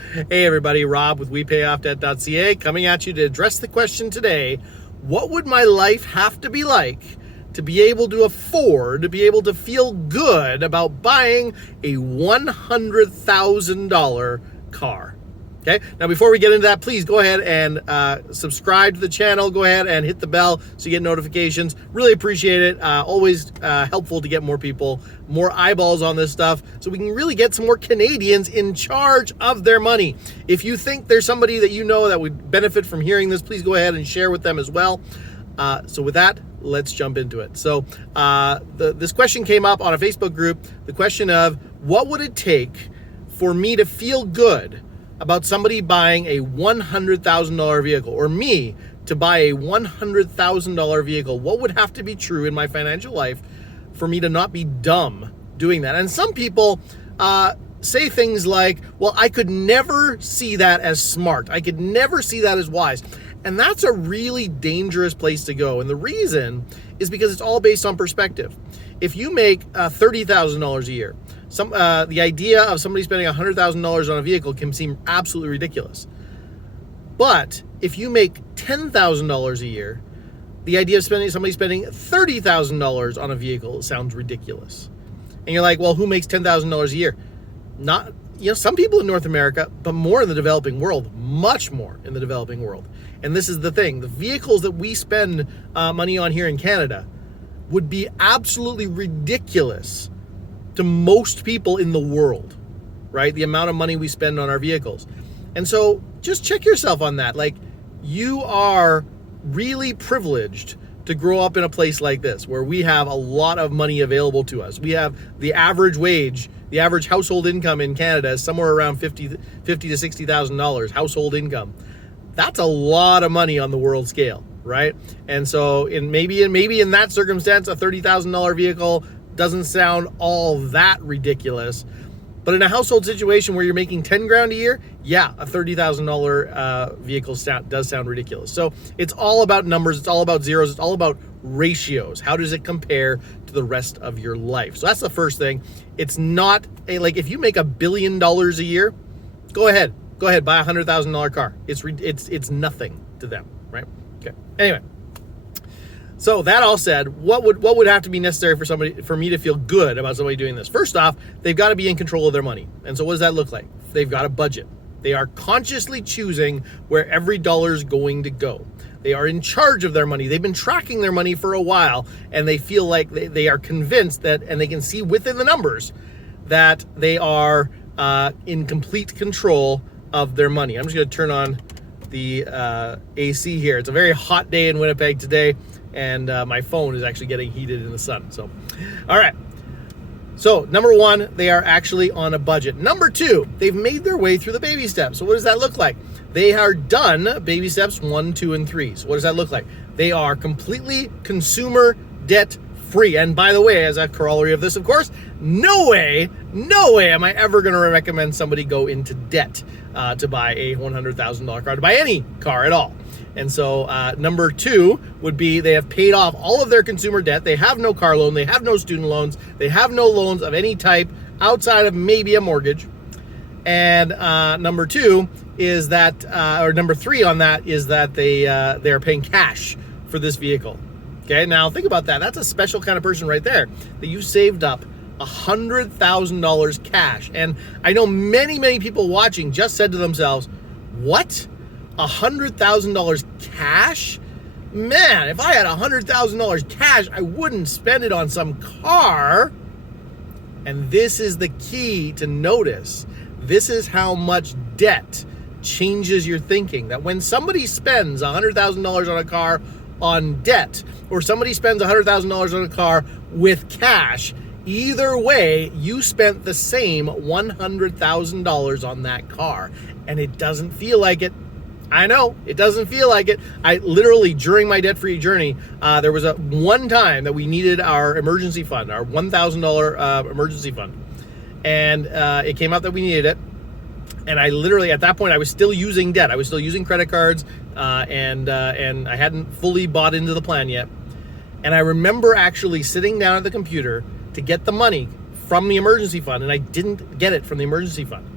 Hey everybody, Rob with WePayOffDebt.ca coming at you to address the question today: what would my life have to be like to be able to afford, to be able to feel good about buying a $100,000 car? Okay, now before we get into that, please go ahead and subscribe to the channel. Go ahead and hit the bell so you get notifications. Really appreciate it. Always helpful to get more people, more eyeballs on this stuff so we can really get some more Canadians in charge of their money. If you think there's somebody that you know that would benefit from hearing this, please go ahead and share with them as well. So with that, let's jump into it. So this question came up on a Facebook group, the question of what would it take for me to feel good about somebody buying a $100,000 vehicle, or me to buy a $100,000 vehicle. What would have to be true in my financial life for me to not be dumb doing that? And some people say things like, well, I could never see that as smart. I could never see that as wise. And that's a really dangerous place to go. And the reason is because it's all based on perspective. If you make $30,000 a year, the idea of somebody spending $100,000 on a vehicle can seem absolutely ridiculous. But if you make $10,000 a year, the idea of somebody spending $30,000 on a vehicle sounds ridiculous. And you're like, well, who makes $10,000 a year? Not, some people in North America, but more in the developing world, much more in the developing world. And this is the thing: the vehicles that we spend money on here in Canada would be absolutely ridiculous to most people in the world, right? The amount of money we spend on our vehicles. And so just check yourself on that. Like, you are really privileged to grow up in a place like this where we have a lot of money available to us. We have the average wage, the average household income in Canada is somewhere around $50,000 to $60,000 household income. That's a lot of money on the world scale, right? And so maybe in that circumstance, a $30,000 vehicle doesn't sound all that ridiculous. But in a household situation where you're making 10 grand a year, yeah, a $30,000 vehicle does sound ridiculous. So it's all about numbers, it's all about zeros, it's all about ratios. How does it compare to the rest of your life? So that's the first thing. It's not like if you make $1 billion a year, go ahead, buy a $100,000 car. It's nothing to them, right? Okay. Anyway. So that all said, what would have to be necessary for me to feel good about somebody doing this? First off, they've got to be in control of their money. And so what does that look like? They've got a budget. They are consciously choosing where every dollar is going to go. They are in charge of their money. They've been tracking their money for a while, and they feel like they are convinced that, and they can see within the numbers, that they are in complete control of their money. I'm just going to turn on the AC here. It's a very hot day in Winnipeg today, and my phone is actually getting heated in the sun. So, all right. So, number one, they are actually on a budget. Number two, they've made their way through the baby steps. So what does that look like? They are done baby steps 1, 2, and 3. So what does that look like? They are completely consumer debt free. And by the way, as a corollary of this, of course, no way am I ever going to recommend somebody go into debt to buy a $100,000 car, to buy any car at all. And so number two would be they have paid off all of their consumer debt. They have no car loan. They have no student loans. They have no loans of any type outside of maybe a mortgage. And number two is that, or number three on that is that they're paying cash for this vehicle. Okay, now think about that. That's a special kind of person right there, that you saved up $100,000 cash. And I know many people watching just said to themselves, what? $100,000 cash? Man, if I had $100,000 cash, I wouldn't spend it on some car. And this is the key to notice. This is how much debt changes your thinking. That when somebody spends $100,000 on a car on debt, or somebody spends $100,000 on a car with cash, either way, you spent the same $100,000 on that car. And it doesn't feel like it. I know, it doesn't feel like it. I literally, during my debt-free journey, there was one time that we needed our emergency fund, our $1,000 emergency fund. And it came out that we needed it. And I literally, at that point, I was still using debt. I was still using credit cards, and I hadn't fully bought into the plan yet. And I remember actually sitting down at the computer to get the money from the emergency fund, and I didn't get it from the emergency fund.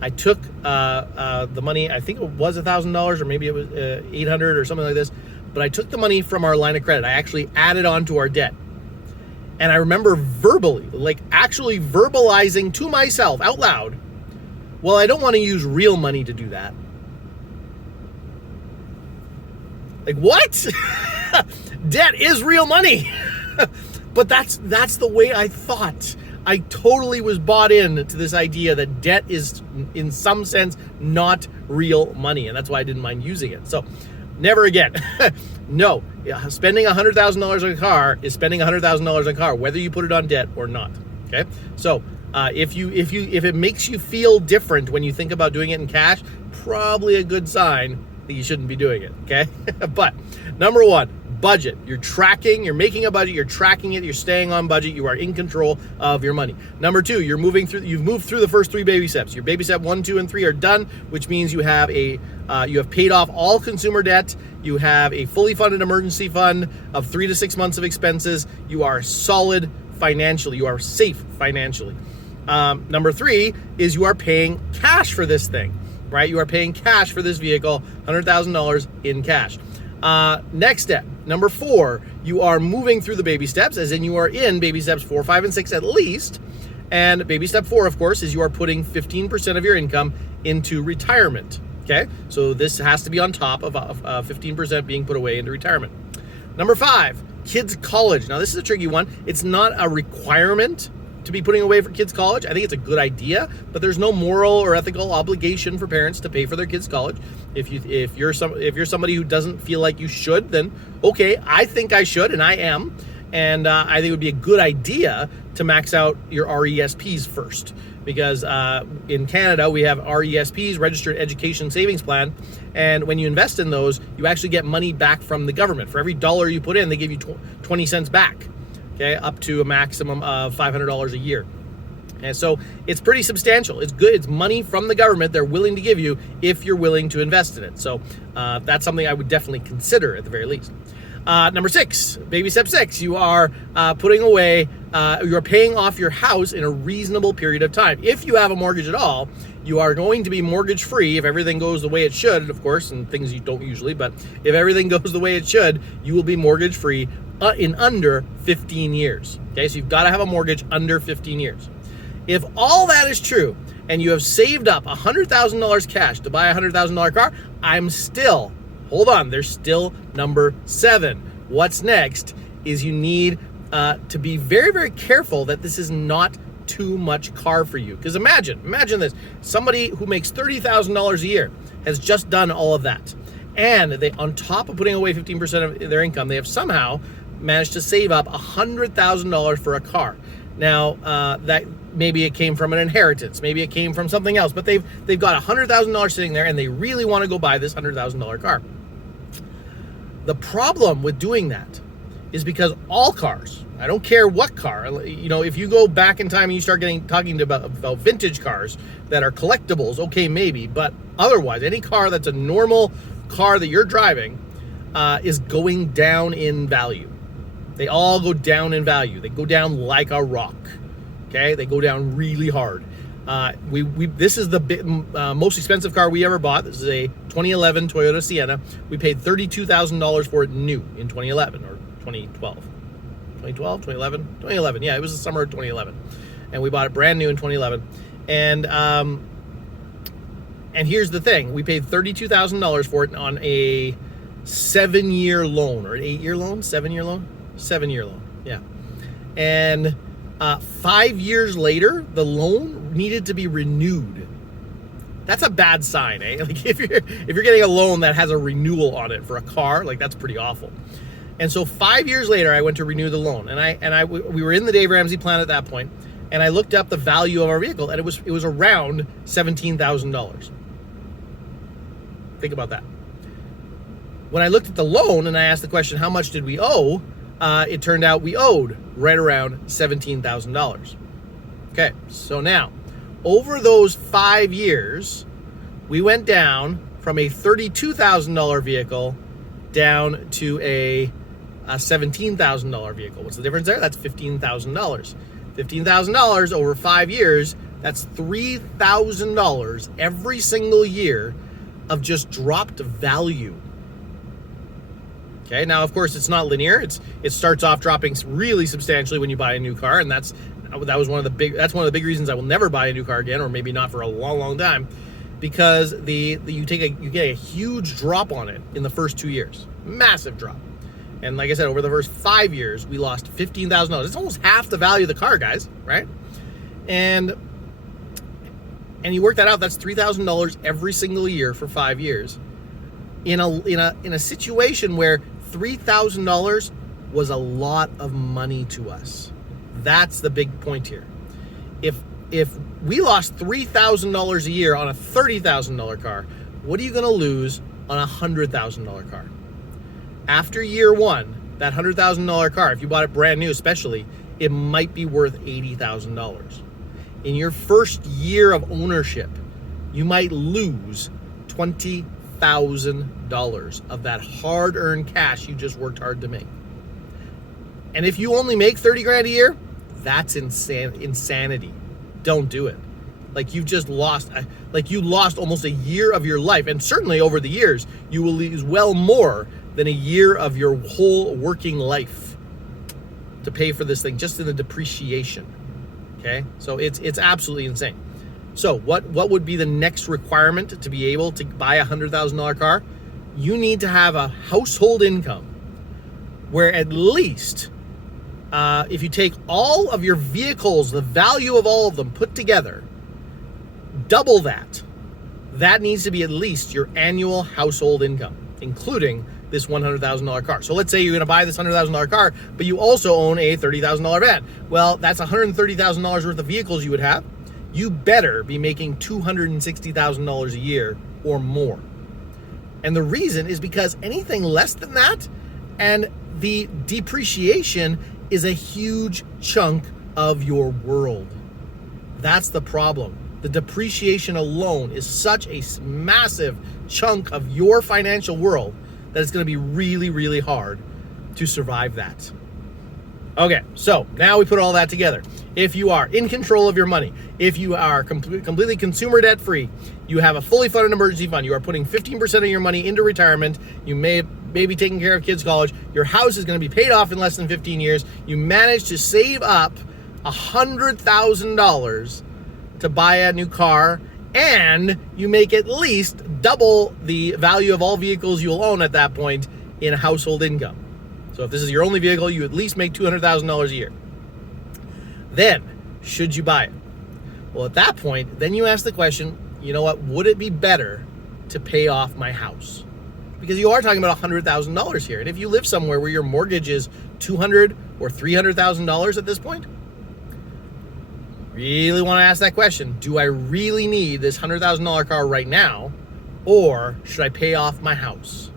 I took the money, I think it was $1,000 or maybe it was $800 or something like this, but I took the money from our line of credit. I actually added on to our debt. And I remember verbally, like actually verbalizing to myself out loud, well, I don't want to use real money to do that. Like, what? Debt is real money. But that's the way I thought. I totally was bought in to this idea that debt is, in some sense, not real money. And that's why I didn't mind using it. So, never again. No, spending $100,000 on a car is spending $100,000 on a car, whether you put it on debt or not. Okay, so if it makes you feel different when you think about doing it in cash, probably a good sign that you shouldn't be doing it. Okay, but number one, budget. You're tracking. You're making a budget. You're tracking it. You're staying on budget. You are in control of your money. Number two, you've moved through the first 3 baby steps. Your baby step 1, 2, and 3 are done, which means you have paid off all consumer debt. You have a fully funded emergency fund of 3 to 6 months of expenses. You are solid financially. You are safe financially. Number 3 is you are paying cash for this thing, right? You are paying cash for this vehicle, $100,000 in cash. Next step, number 4, you are moving through the baby steps, as in you are in baby steps 4, 5, and 6 at least. And baby step 4, of course, is you are putting 15% of your income into retirement. Okay, so this has to be on top of 15% being put away into retirement. Number 5, kids' college. Now, this is a tricky one. It's not a requirement to be putting away for kids' college. I think it's a good idea, but there's no moral or ethical obligation for parents to pay for their kids' college. If you're somebody who doesn't feel like you should, then okay, I think I should, and I am. And I think it would be a good idea to max out your RESPs first. Because in Canada, we have RESPs, Registered Education Savings Plan, and when you invest in those, you actually get money back from the government. For every dollar you put in, they give you 20 cents back, okay, up to a maximum of $500 a year. And so it's pretty substantial. It's good. It's money from the government they're willing to give you if you're willing to invest in it. So that's something I would definitely consider at the very least. Number 6, baby step 6, you are putting away, you are paying off your house in a reasonable period of time. If you have a mortgage at all, you are going to be mortgage free if everything goes the way it should, of course, and things you don't usually, but if everything goes the way it should, you will be mortgage free in under 15 years. Okay, so you've got to have a mortgage under 15 years. If all that is true, and you have saved up $100,000 cash to buy a $100,000 car, hold on, there's still number 7. What's next is you need to be very, very careful that this is not too much car for you. Because imagine this, somebody who makes $30,000 a year has just done all of that. And they, on top of putting away 15% of their income, they have somehow managed to save up $100,000 for a car. Now, that maybe it came from an inheritance, maybe it came from something else, but they've got $100,000 sitting there and they really want to go buy this $100,000 car. The problem with doing that is because all cars, I don't care what car, if you go back in time and you start talking about vintage cars that are collectibles, okay, maybe, but otherwise, any car that's a normal car that you're driving is going down in value. They all go down in value. They go down like a rock. Okay, they go down really hard. This is the most expensive car we ever bought. This is a 2011 Toyota Sienna. We paid $32,000 for it new in 2011 or 2012. 2011. Yeah, it was the summer of 2011, and we bought it brand new in 2011. And here's the thing: we paid $32,000 for it on a 7-year loan or an 8-year loan, 7-year loan, 7-year loan. Yeah, and 5 years later, the loan needed to be renewed. That's a bad sign, eh? Like if you're getting a loan that has a renewal on it for a car, like that's pretty awful. And so 5 years later, I went to renew the loan, and we were in the Dave Ramsey plan at that point, and I looked up the value of our vehicle, and it was around $17,000. Think about that. When I looked at the loan and I asked the question, how much did we owe? It turned out we owed right around $17,000. Okay, so now, over those 5 years, we went down from a $32,000 vehicle down to a $17,000 vehicle. What's the difference there? That's $15,000. $15,000 over 5 years That's $3,000 every single year of just dropped value. Okay, now of course it's not linear. It starts off dropping really substantially when you buy a new car, and that's one of the big reasons I will never buy a new car again, or maybe not for a long time, because you get a huge drop on it in the first 2 years, massive drop. And like I said, over the first 5 years, we lost $15,000. It's almost half the value of the car, guys, right? And you work that out, that's $3,000 every single year for 5 years. In a situation where $3,000 was a lot of money to us. That's the big point here. If we lost $3,000 a year on a $30,000 car, what are you going to lose on a $100,000 car? After year one, that $100,000 car, if you bought it brand new especially, it might be worth $80,000. In your first year of ownership, you might lose $20,000 of that hard-earned cash you just worked hard to make. And if you only make 30 grand a year, that's insanity. Don't do it. Like you lost almost a year of your life. And certainly over the years, you will lose well more than a year of your whole working life to pay for this thing, just in the depreciation. Okay, so it's absolutely insane. So what would be the next requirement to be able to buy a $100,000 car? You need to have a household income where at least, if you take all of your vehicles, the value of all of them put together, double that. That needs to be at least your annual household income, including this $100,000 car. So let's say you're going to buy this $100,000 car, but you also own a $30,000 van. Well, that's $130,000 worth of vehicles you would have. You better be making $260,000 a year or more. And the reason is because anything less than that, and the depreciation is a huge chunk of your world. That's the problem. The depreciation alone is such a massive chunk of your financial world that it's going to be really, really hard to survive that. Okay, so now we put all that together. If you are in control of your money, if you are completely consumer debt free, you have a fully funded emergency fund, you are putting 15% of your money into retirement, you may be taking care of kids' college, your house is going to be paid off in less than 15 years, you manage to save up $100,000 to buy a new car, and you make at least double the value of all vehicles you'll own at that point in household income. So if this is your only vehicle, you at least make $200,000 a year. Then, should you buy it? Well, at that point, then you ask the question, you know what, would it be better to pay off my house? Because you are talking about $100,000 here. And if you live somewhere where your mortgage is $200,000 or $300,000 at this point, really want to ask that question. Do I really need this $100,000 car right now, or should I pay off my house?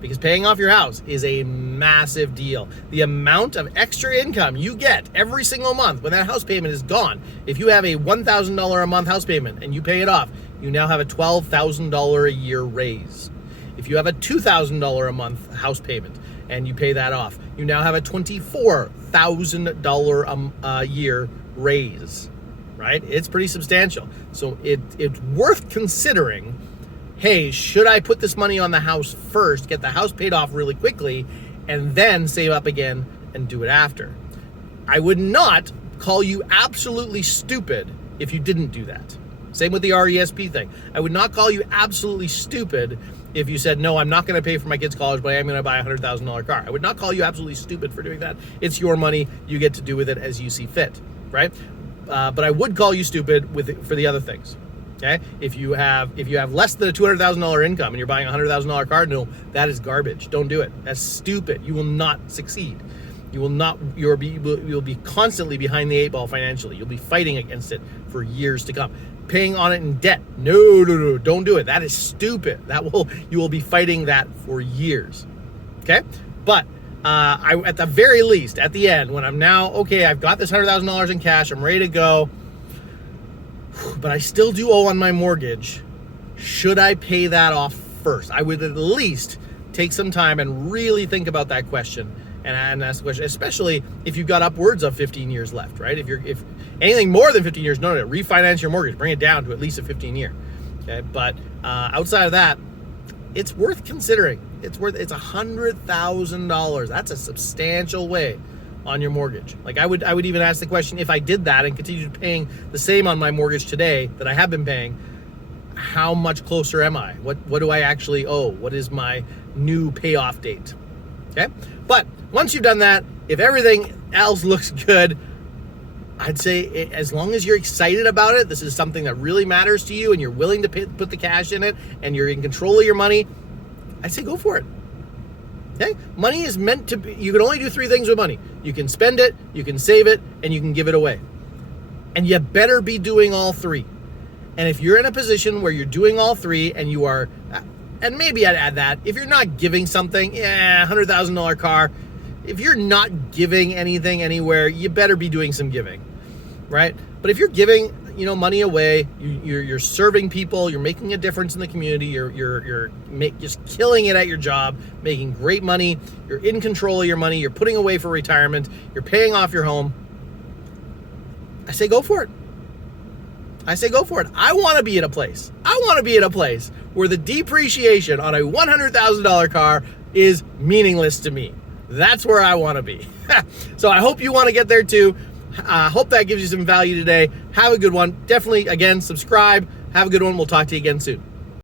Because paying off your house is a massive deal. The amount of extra income you get every single month when that house payment is gone. If you have a $1,000 a month house payment and you pay it off, you now have a $12,000 a year raise. If you have a $2,000 a month house payment and you pay that off, you now have a $24,000 a year raise, right? It's pretty substantial. So it's worth considering, hey, should I put this money on the house first, get the house paid off really quickly, and then save up again and do it after? I would not call you absolutely stupid if you didn't do that. Same with the RESP thing. I would not call you absolutely stupid if you said, no, I'm not going to pay for my kids' college, but I am going to buy a $100,000 car. I would not call you absolutely stupid for doing that. It's your money. You get to do with it as you see fit, right? But I would call you stupid for the other things. Okay? If you have less than a $200,000 income and you're buying a $100,000 car, no, that is garbage. Don't do it. That's stupid. You will not succeed. You'll be constantly behind the 8 ball financially. You'll be fighting against it for years to come. Paying on it in debt. No, don't do it. That is stupid. You will be fighting that for years. Okay? But at the very least, at the end, when I'm now, okay, I've got this $100,000 in cash, I'm ready to go, but I still do owe on my mortgage, should I pay that off first? I would at least take some time and really think about that question and ask the question, especially if you've got upwards of 15 years left, right? Anything more than 15 years, no, refinance your mortgage, bring it down to at least a 15-year. Okay, but outside of that, it's worth considering. It's $100,000. That's a substantial way on your mortgage. Like I would even ask the question, if I did that and continued paying the same on my mortgage today that I have been paying, how much closer am I? What do I actually owe? What is my new payoff date? Okay, but once you've done that, if everything else looks good, I'd say as long as you're excited about it, this is something that really matters to you and you're willing to put the cash in it and you're in control of your money, I'd say go for it. Okay? Money is meant to be, you can only do 3 things with money. You can spend it, you can save it, and you can give it away. And you better be doing all 3. And if you're in a position where you're doing all 3 and you are, and maybe I'd add that, if you're not giving something, $100,000 car, if you're not giving anything anywhere, you better be doing some giving, right? But if you're giving, money away, you're serving people, you're making a difference in the community, you're just killing it at your job, making great money, you're in control of your money, you're putting away for retirement, you're paying off your home, I say go for it. I want to be at a place where the depreciation on a $100,000 car is meaningless to me. That's where I want to be. So I hope you want to get there too. Hope that gives you some value today. Have a good one. Definitely, again, subscribe. Have a good one. We'll talk to you again soon.